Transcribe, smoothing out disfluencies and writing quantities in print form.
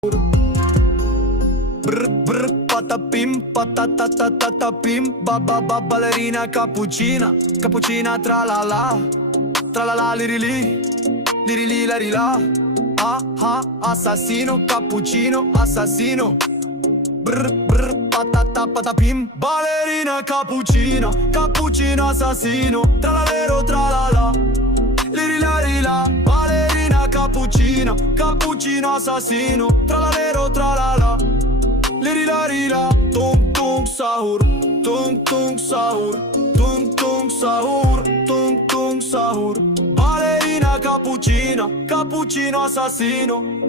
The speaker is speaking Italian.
Brr brr patapim patatatatapim ballerina cappuccina cappuccina tra la la lirili lirili la rila assassino cappuccino assassino brr brr patapim ballerina cappuccina cappuccino assassino tra la lero tra la lirila rila ballerina cappuccina cappuccino assassino tra la lero tra la lirila rila tung tung sahur tung tung sahur tung tung sahur tung tung sahur ballerina cappuccina cappuccino assassino